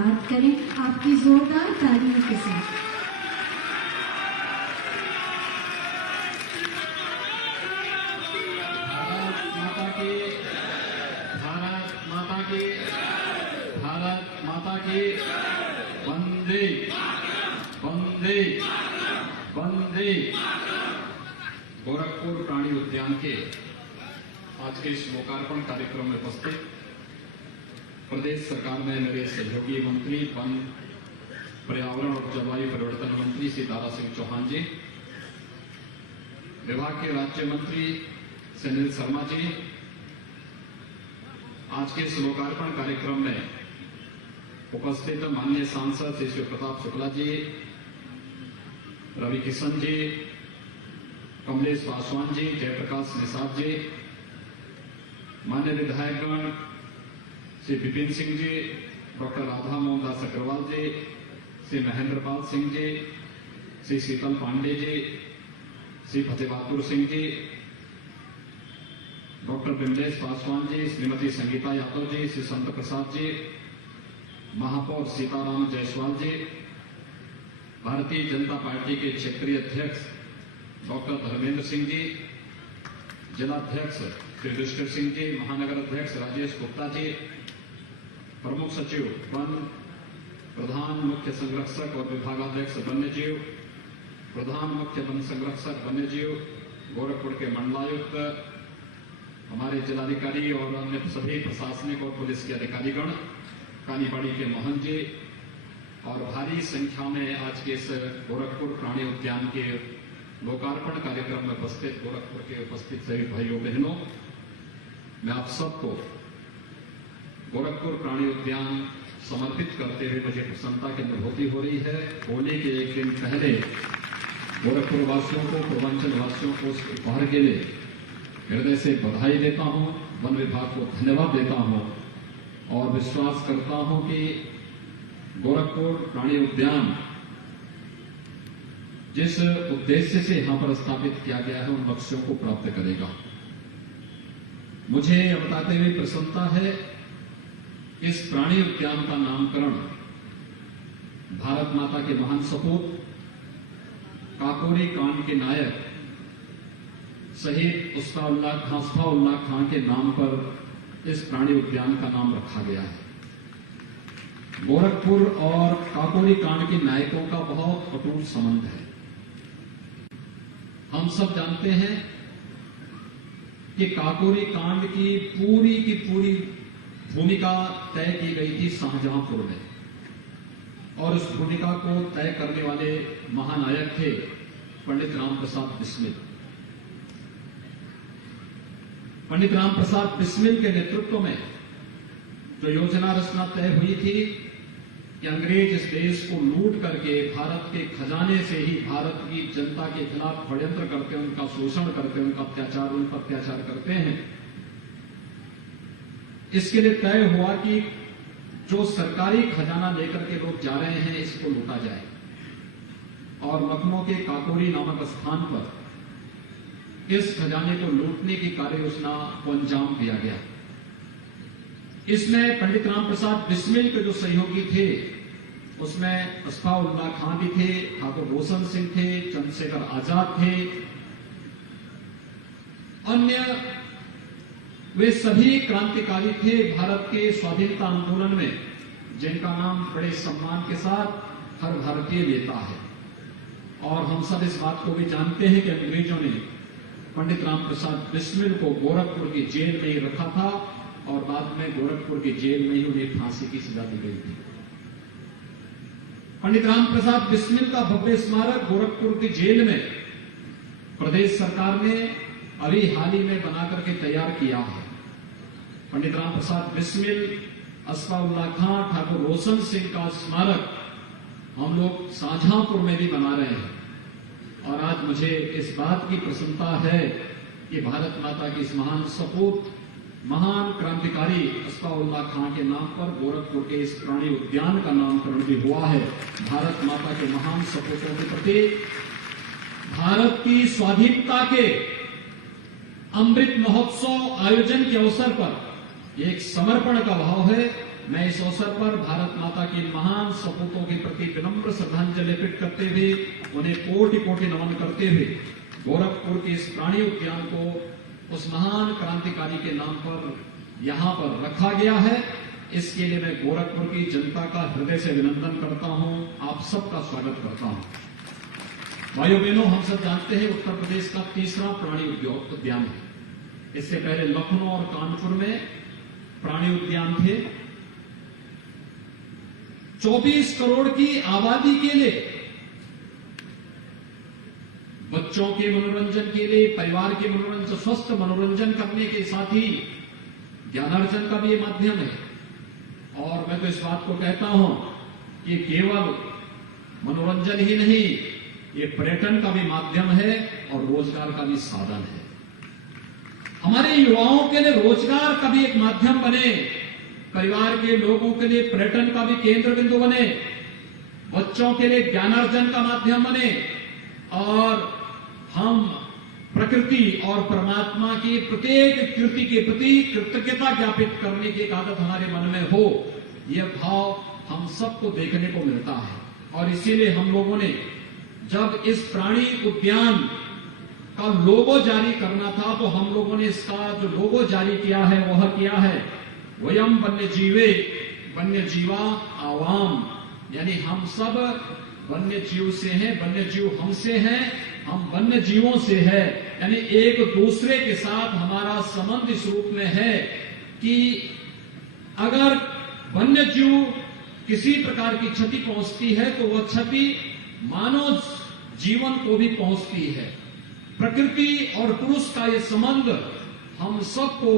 बात करें आपकी जोरदार तालियों के साथ। भारत माता की, भारत माता की, भारत माता की, वंदे वंदे वंदे। गोरखपुर प्राणी उद्यान के आज के इस लोकार्पण कार्यक्रम में उपस्थित प्रदेश सरकार में मेरे सहयोगी मंत्री वन, पर्यावरण और जलवायु परिवर्तन मंत्री श्री दारा सिंह चौहान जी, विभाग के राज्य मंत्री सुनील शर्मा जी, आज के इस लोकार्पण कार्यक्रम में उपस्थित माननीय सांसद श्री शिव प्रताप शुक्ला जी, रवि किशन जी, कमलेश पासवान जी, जयप्रकाश निषाद जी, माननीय विधायकगण श्री विपिन सिंह जी, डॉक्टर राधा मोहन दास अग्रवाल जी, श्री महेंद्र पाल सिंह जी, श्री शीतल पांडे जी, श्री फतेह बहादुर सिंह जी, डॉक्टर बिमलेश पासवान जी, श्रीमती संगीता यादव जी, श्री संत प्रसाद जी, महापौर सीताराम जायसवाल जी, भारतीय जनता पार्टी के क्षेत्रीय अध्यक्ष डॉक्टर धर्मेंद्र सिंह जी, जिलाध्यक्ष श्री युधिष्ठिर सिंह जी, महानगर अध्यक्ष राजेश गुप्ता जी, प्रमुख सचिव वन, प्रधान मुख्य संरक्षक और विभागाध्यक्ष वन्यजीव, प्रधान मुख्य वन संरक्षक वन्यजीव, गोरखपुर के मंडलायुक्त, हमारे जिलाधिकारी और अन्य सभी प्रशासनिक और पुलिस के अधिकारीगण, कानीबाड़ी के मोहन जी और भारी संख्या में आज के इस गोरखपुर प्राणी उद्यान के लोकार्पण कार्यक्रम में उपस्थित गोरखपुर के उपस्थित सभी भाइयों बहनों, मैं आप सबको गोरखपुर प्राणी उद्यान समर्पित करते हुए मुझे प्रसन्नता की अनुभूति हो रही है। होली के एक दिन पहले गोरखपुर वासियों को, पूर्वांचल वासियों को उस उपहार के लिए हृदय से बधाई देता हूं, वन विभाग को धन्यवाद देता हूं और विश्वास करता हूं कि गोरखपुर प्राणी उद्यान जिस उद्देश्य से यहां पर स्थापित किया गया है उन लक्ष्यों को प्राप्त करेगा। मुझे यह बताते हुए प्रसन्नता है, इस प्राणी उद्यान का नामकरण भारत माता के महान सपूत काकोरी कांड के नायक शहीद उस्ताउल्लाह खां के नाम पर इस प्राणी उद्यान का नाम रखा गया है। गोरखपुर और काकोरी कांड के नायकों का बहुत अटूट संबंध है। हम सब जानते हैं कि काकोरी कांड की पूरी भूमिका तय की गई थी शाहजहांपुर में और उस भूमिका को तय करने वाले महानायक थे पंडित राम प्रसाद बिस्मिल। पंडित राम प्रसाद बिस्मिल के नेतृत्व में जो योजना रचना तय हुई थी कि अंग्रेज इस देश को लूट करके भारत के खजाने से ही भारत की जनता के खिलाफ षड्यंत्र करते हैं, उनका शोषण करते हैं, उन पर अत्याचार करते हैं। इसके लिए तय हुआ कि जो सरकारी खजाना लेकर के लोग जा रहे हैं इसको लूटा जाए और लखनऊ के काकोरी नामक स्थान पर इस खजाने को लूटने की कार्य योजना को अंजाम दिया गया। इसमें पंडित राम प्रसाद बिस्मिल के जो सहयोगी थे उसमें उस्ताउल्लाह खां भी थे, ठाकुर रोशन सिंह थे, चंद्रशेखर आजाद थे, अन्य वे सभी क्रांतिकारी थे भारत के स्वाधीनता आंदोलन में, जिनका नाम बड़े सम्मान के साथ हर भारतीय लेता है। और हम सब इस बात को भी जानते हैं कि अंग्रेजों ने पंडित राम प्रसाद बिस्मिल को गोरखपुर की जेल में ही रखा था और बाद में गोरखपुर की जेल में ही उन्हें फांसी की सजा दी गई थी। पंडित राम प्रसाद बिस्मिल का भव्य स्मारक गोरखपुर की जेल में प्रदेश सरकार ने अभी हाल ही में बना करके तैयार किया है। पंडित राम प्रसाद बिस्मिल, उस्ताउल्लाह खां, ठाकुर रोशन सिंह का स्मारक हम लोग शाहजहांपुर में भी बना रहे हैं और आज मुझे इस बात की प्रसन्नता है कि भारत माता की इस महान सपूत, महान क्रांतिकारी उस्ताउल्लाह खां के नाम पर गोरखपुर के इस प्राणी उद्यान का नामकरण भी हुआ है। भारत माता के महान सपूतों के प्रति भारत की स्वाधीनता के अमृत महोत्सव आयोजन के अवसर पर एक समर्पण का भाव है मैं इस अवसर पर भारत माता की महान सपूतों के प्रति विनम्र श्रद्धांजलि अर्पित करते हुए उन्हें कोटि कोटि नमन करते हुए गोरखपुर के इस प्राणी उद्यान को उस महान क्रांतिकारी के नाम पर यहाँ पर रखा गया है। इसके लिए मैं गोरखपुर की जनता का हृदय से अभिनंदन करता हूँ, आप सबका स्वागत करता हूँ। भाइयों बहनों, हम सब जानते हैं उत्तर प्रदेश का तीसरा प्राणी उद्यान है। इससे पहले लखनऊ और कानपुर में प्राणी उद्यान थे। 24 करोड़ की आबादी के लिए, बच्चों के मनोरंजन के लिए, परिवार के मनोरंजन, स्वस्थ मनोरंजन करने के साथ ही ज्ञानार्जन का भी ये माध्यम है। और मैं तो इस बात को कहता हूं कि केवल मनोरंजन ही नहीं, ये पर्यटन का भी माध्यम है और रोजगार का भी साधन है। हमारे युवाओं के लिए रोजगार का भी एक माध्यम बने, परिवार के लोगों के लिए पर्यटन का भी केंद्र बिंदु बने, बच्चों के लिए ज्ञानार्जन का माध्यम बने और हम प्रकृति और परमात्मा की प्रत्येक कृति के प्रति कृतज्ञता ज्ञापित करने की एक आदत हमारे मन में हो। यह भाव हम सबको देखने को मिलता है और इसीलिए हम लोगों ने जब इस प्राणी उद्यान का लोगो जारी करना था तो हम लोगों ने इसका जो लोगो जारी किया है वह किया है वयम वन्य जीवे वन्य जीवा आवाम, यानी हम सब वन्य जीव से हैं, वन्य जीव हमसे हैं, हम वन्य जीवों से है। यानी एक दूसरे के साथ हमारा संबंध इस रूप में है कि अगर वन्य जीव किसी प्रकार की क्षति पहुंचती है तो वह क्षति मानव जीवन को भी पहुंचती है। प्रकृति और पुरुष का ये संबंध हम सबको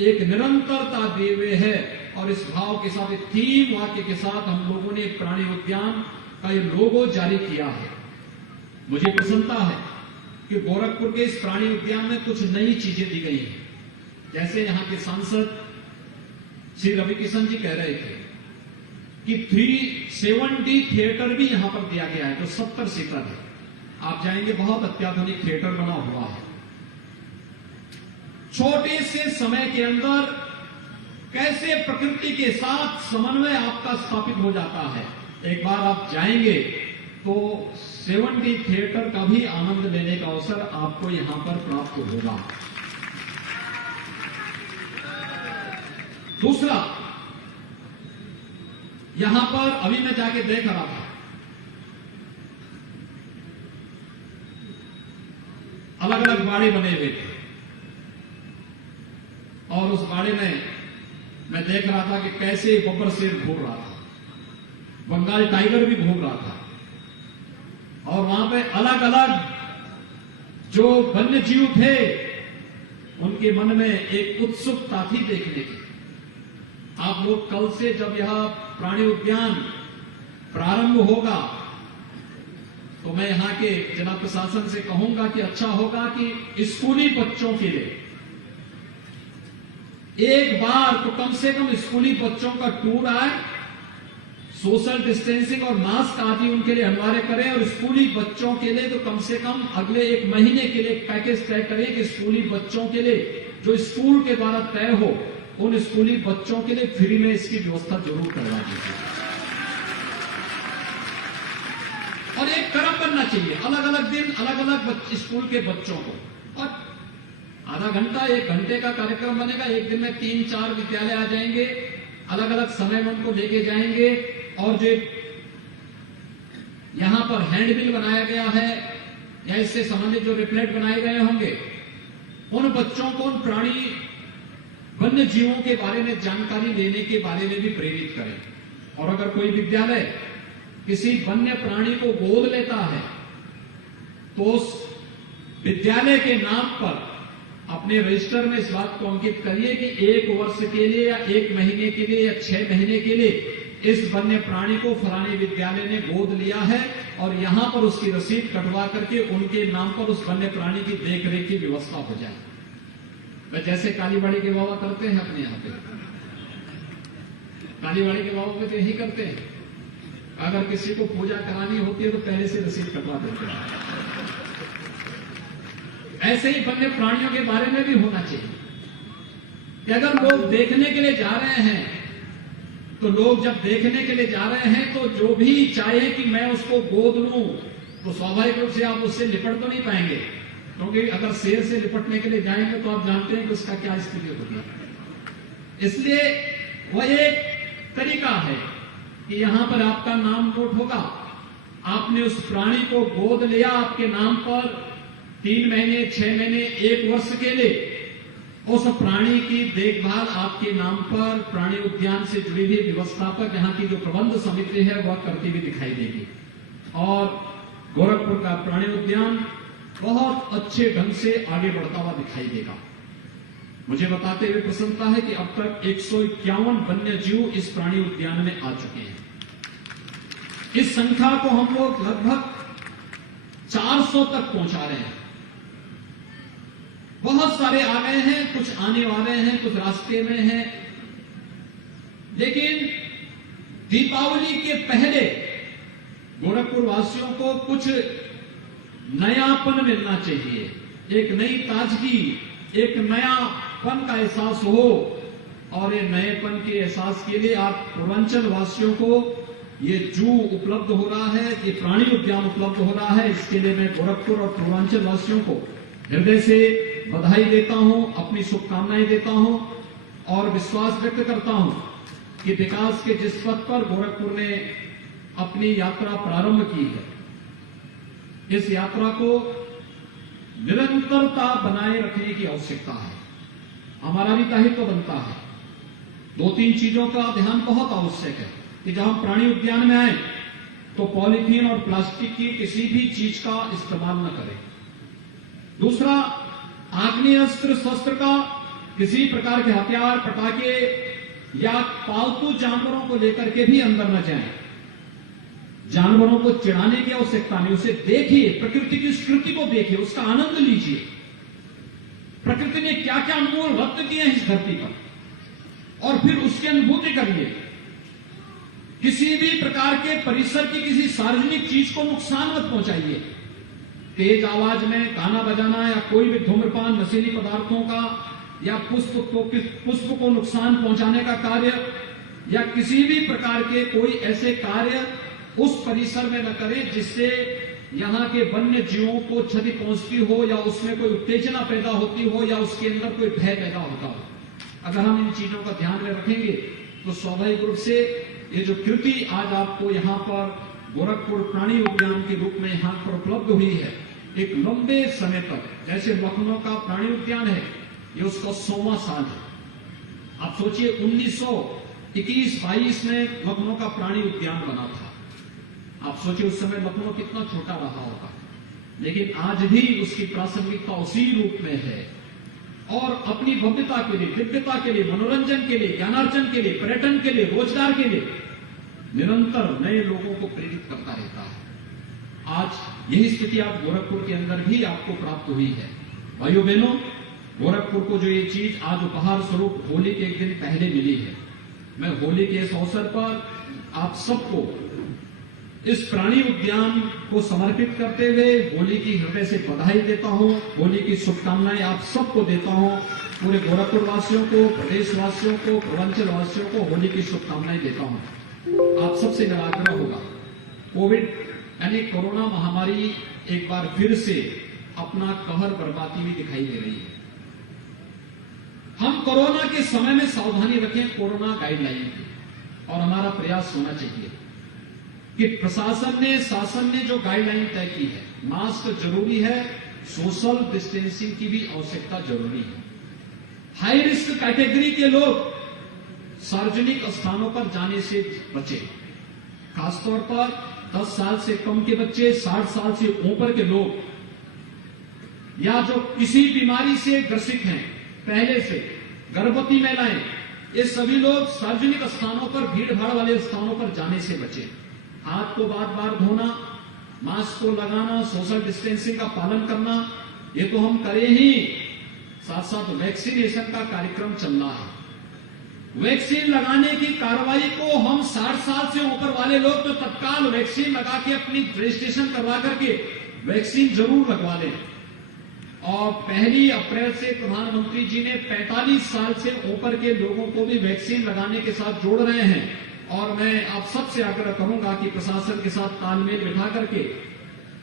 एक निरंतरता दिए हुए है और इस भाव के साथ, एक थीम वाक्य के साथ हम लोगों ने प्राणी उद्यान का ये लोगो जारी किया है। मुझे प्रसन्नता है कि गोरखपुर के इस प्राणी उद्यान में कुछ नई चीजें दी गई हैं। जैसे यहाँ के सांसद श्री रवि किशन जी कह रहे थे कि 370 थिएटर भी यहां पर दिया गया है, तो 70 सीटर है। आप जाएंगे, बहुत अत्याधुनिक थिएटर बना हुआ है। छोटे से समय के अंदर कैसे प्रकृति के साथ समन्वय आपका स्थापित हो जाता है। एक बार आप जाएंगे तो 70 थिएटर का भी आनंद लेने का अवसर आपको यहां पर प्राप्त होगा। दूसरा, यहां पर अभी मैं जाके देख रहा था, अलग अलग बाड़े बने हुए थे और उस बाड़े में मैं देख रहा था कि कैसे बब्बर शेर घूम रहा था, बंगाल टाइगर भी घूम रहा था और वहां पे अलग अलग जो वन्य जीव थे उनके मन में एक उत्सुकता थी देखने की। आप लोग कल से जब यह प्राणी उद्यान प्रारंभ होगा तो मैं यहां के जिला प्रशासन से कहूंगा कि अच्छा होगा कि स्कूली बच्चों के लिए एक बार तो कम से कम स्कूली बच्चों का टूर आए, सोशल डिस्टेंसिंग और मास्क आदि उनके लिए अनिवार्य करें और स्कूली बच्चों के लिए तो कम से कम अगले 1 महीने के लिए एक पैकेज तय करें कि स्कूली बच्चों के लिए जो स्कूल के द्वारा तय हो, उन स्कूली बच्चों के लिए फ्री में इसकी व्यवस्था जरूर करवा दीजिए। और एक क्रम बनना चाहिए, अलग अलग दिन अलग अलग स्कूल के बच्चों को, और आधा घंटा 1 घंटे का कार्यक्रम बनेगा। एक दिन में 3-4 विद्यालय आ जाएंगे, अलग अलग समय में उनको लेके जाएंगे और जो यहां पर हैंडबिल बनाया गया है या इससे संबंधित जो रिप्लेट बनाए गए होंगे, उन बच्चों को उन प्राणी वन्य जीवों के बारे में जानकारी लेने के बारे में भी प्रेरित करें। और अगर कोई विद्यालय किसी वन्य प्राणी को गोद लेता है तो उस विद्यालय के नाम पर अपने रजिस्टर में इस बात को अंकित करिए कि 1 वर्ष के लिए या 1 महीने के लिए या 6 महीने के लिए इस वन्य प्राणी को फलाने विद्यालय ने गोद लिया है और यहां पर उसकी रसीद कटवा करके उनके नाम पर उस वन्य प्राणी की देखरेख की व्यवस्था हो जाए। वह जैसे कालीबाड़ी के बाबा करते हैं अपने यहां पे, कालीबाड़ी के बाबा पे तो यही करते हैं, अगर किसी को पूजा करानी होती है तो पहले से रसीद कटवा देते हैं। ऐसे ही वन्य प्राणियों के बारे में भी होना चाहिए कि अगर लोग देखने के लिए जा रहे हैं तो लोग जब देखने के लिए जा रहे हैं तो जो भी चाहे कि मैं उसको गोद लूं, तो स्वाभाविक रूप से आप उससे लिपट तो नहीं पाएंगे, क्योंकि अगर शेर से लिपटने के लिए जाएंगे तो आप जानते हैं कि उसका क्या स्थिति होगी। इसलिए वह एक तरीका है कि यहां पर आपका नाम नोट होगा, आपने उस प्राणी को गोद लिया आपके नाम पर 3 महीने, 6 महीने, 1 वर्ष के लिए, उस प्राणी की देखभाल आपके नाम पर प्राणी उद्यान से जुड़ी हुई व्यवस्थापक यहाँ की जो प्रबंध समिति है वह करती हुई दिखाई देगी। और गोरखपुर का प्राणी उद्यान बहुत अच्छे ढंग से आगे बढ़ता हुआ दिखाई देगा। मुझे बताते हुए प्रसन्नता है कि अब तक 151 वन्य जीव इस प्राणी उद्यान में आ चुके हैं। इस संख्या को हम लोग लगभग 400 तक पहुंचा रहे हैं। बहुत सारे आ गए हैं, कुछ आने वाले हैं, कुछ रास्ते में हैं। लेकिन दीपावली के पहले गोरखपुर वासियों को कुछ नयापन मिलना चाहिए, एक नई ताजगी, एक नयापन का एहसास हो। और ये नएपन के एहसास के लिए आप पूर्वांचल वासियों को ये जू उपलब्ध हो रहा है, ये प्राणी उद्यान उपलब्ध हो रहा है, इसके लिए मैं गोरखपुर और पूर्वांचल वासियों को हृदय से बधाई देता हूं, अपनी शुभकामनाएं देता हूं और विश्वास व्यक्त करता हूं कि विकास के जिस पथ पर गोरखपुर ने अपनी यात्रा प्रारंभ की है, इस यात्रा को निरंतरता बनाए रखने की आवश्यकता है। हमारा भी दायित्व बनता है। 2-3 चीजों का ध्यान बहुत आवश्यक है कि जब हम प्राणी उद्यान में आए तो पॉलीथीन और प्लास्टिक की किसी भी चीज का इस्तेमाल न करें। दूसरा, आग्नेयास्त्र शस्त्र का, किसी प्रकार के हथियार, पटाखे या पालतू जानवरों को लेकर के भी अंदर न जाएं। जानवरों को चिढ़ाने की आवश्यकता नहीं, उसे देखिए, प्रकृति की स्कृति को देखिए, उसका आनंद लीजिए। प्रकृति ने क्या क्या अनमोल रत्न किए हैं इस धरती पर, और फिर उसकी अनुभूति करिए। किसी भी प्रकार के परिसर की किसी सार्वजनिक चीज को नुकसान मत पहुंचाइए। तेज आवाज में गाना बजाना या कोई भी धूम्रपान, नशीली पदार्थों का या पुष्प को नुकसान पहुंचाने का कार्य या किसी भी प्रकार के कोई ऐसे कार्य उस परिसर में न करें जिससे यहां के वन्य जीवों को क्षति पहुंचती हो या उसमें कोई उत्तेजना पैदा होती हो या उसके अंदर कोई भय पैदा होता हो। अगर हम इन चीजों का ध्यान में रखेंगे तो स्वाभाविक रूप से ये जो कृति आज आपको यहाँ पर गोरखपुर प्राणी उद्यान के रूप में यहाँ पर उपलब्ध हुई है, एक लंबे समय तक, जैसे लखनऊ का प्राणी उद्यान है, ये उसका 100वां साल है। आप सोचिए 1921-22 में लखनऊ का प्राणी उद्यान बना था। आप सोचिए उस समय लखनऊ कितना छोटा रहा होगा, लेकिन आज भी उसकी प्रासंगिकता उसी रूप में है और अपनी भव्यता के लिए, दिव्यता के लिए, मनोरंजन के लिए, ज्ञानार्जन के लिए, पर्यटन के लिए, रोजगार के लिए निरंतर नए लोगों को प्रेरित करता रहता है। आज यही स्थिति आप गोरखपुर के अंदर भी आपको प्राप्त हुई है। भाइयों बहनों, गोरखपुर को जो ये चीज आज उपहार स्वरूप होली के एक दिन पहले मिली है, मैं होली के इस अवसर पर आप सबको इस प्राणी उद्यान को समर्पित करते हुए होली की हृदय से बधाई देता हूं, होली की शुभकामनाएं आप सबको देता हूं। पूरे गोरखपुर वासियों को, प्रदेश वासियों को, पूर्वांचल वासियों को होली की शुभकामनाएं देता हूं। आप सबसे मेरा आग्रह होगा, कोविड यानी कोरोना महामारी एक बार फिर से अपना कहर बरपाती हुई दिखाई दे रही है। हम कोरोना के समय में सावधानी रखें कोरोना गाइडलाइन की, और हमारा प्रयास होना चाहिए कि प्रशासन ने, शासन ने जो गाइडलाइन तय की है, मास्क जरूरी है, सोशल डिस्टेंसिंग की भी आवश्यकता जरूरी है। हाई रिस्क कैटेगरी के लोग सार्वजनिक स्थानों पर जाने से बचे, खासतौर पर 10 साल से कम के बच्चे, 60 साल से ऊपर के लोग, या जो किसी बीमारी से ग्रसित हैं पहले से, गर्भवती महिलाएं, ये सभी लोग सार्वजनिक स्थानों पर, भीड़ भाड़ वाले स्थानों पर जाने से बचे। हाथ को बार बार धोना, मास्क को लगाना, सोशल डिस्टेंसिंग का पालन करना, ये तो हम करें ही, साथ साथ वैक्सीनेशन का कार्यक्रम चल रहा है। वैक्सीन लगाने की कार्रवाई को हम 60 साल से ऊपर वाले लोग तो तत्काल वैक्सीन लगा के अपनी रजिस्ट्रेशन करवा करके वैक्सीन जरूर लगवा लें। और 1 अप्रैल से प्रधानमंत्री जी ने 45 साल से ऊपर के लोगों को भी वैक्सीन लगाने के साथ जोड़ रहे हैं। और मैं आप सबसे आग्रह करूंगा कि प्रशासन के साथ तालमेल बिठा करके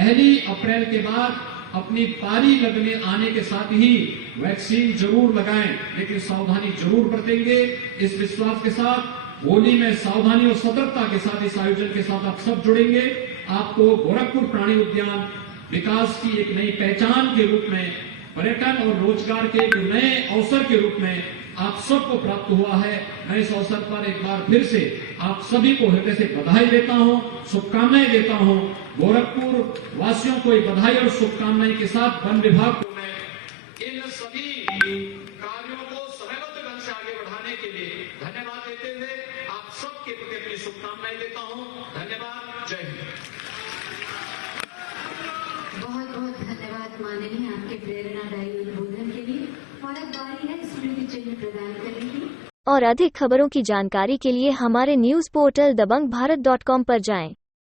1 अप्रैल के बाद अपनी पारी लगने आने के साथ ही वैक्सीन जरूर लगाएं, लेकिन सावधानी जरूर बरतेंगे। इस विश्वास के साथ होली में सावधानी और सतर्कता के साथ इस आयोजन के साथ आप सब जुड़ेंगे। आपको गोरखपुर प्राणी उद्यान विकास की एक नई पहचान के रूप में, पर्यटन और रोजगार के एक नए अवसर के रूप में आप सबको प्राप्त हुआ है। मैं इस अवसर पर एक बार फिर से आप सभी को हृदय से बधाई देता हूं, शुभकामनाएं देता हूं। गोरखपुर वासियों को एक बधाई और शुभकामनाएं के साथ वन विभाग को मैं इन सभी कार्यों को समयबद्ध ढंग से आगे बढ़ाने के लिए धन्यवाद देते हुए आप सबके प्रति अपनी शुभकामनाएं देता हूं। धन्यवाद। जय हिंद। बहुत बहुत धन्यवाद माननीय आपके प्रेरणादायी उद्बोधन के लिए। और अब बारी है स्मृति चिन्ह प्रदान करने की। और अधिक खबरों की जानकारी के लिए हमारे न्यूज पोर्टल दबंगभारत.com पर जाएं।